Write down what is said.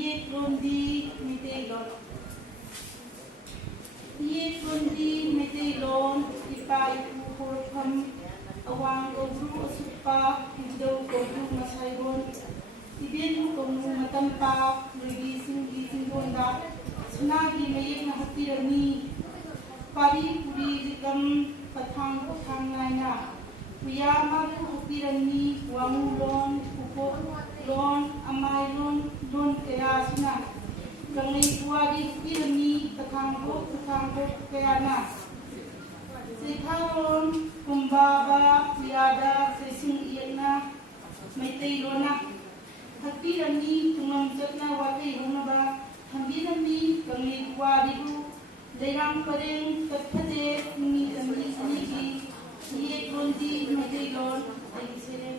Iyek Meitei lon. Iyek Meitei lon. Ipa ipu horkham. Awang kogru asupa. Hidau kogru masayron. Ibenu kogru matampa. Lagi singgi singgonda. Sunagi mayek na hatirani. Pari Puri Khonggum naina. Uyama ku hatirani. Wangu lon. Upok lon. Amai lon. Lon kaya suna. Kangai buari hatirani. Pathokchakhiba kaya na. Seitharon kumbaba yada sesing Iyek na. Meitei lonna. Hatirani tumam jatna wakai honaba. Hambirani kangai buari ru. Lerang pareng kathade ni ki Iyek Meitei lon Eigi Seireng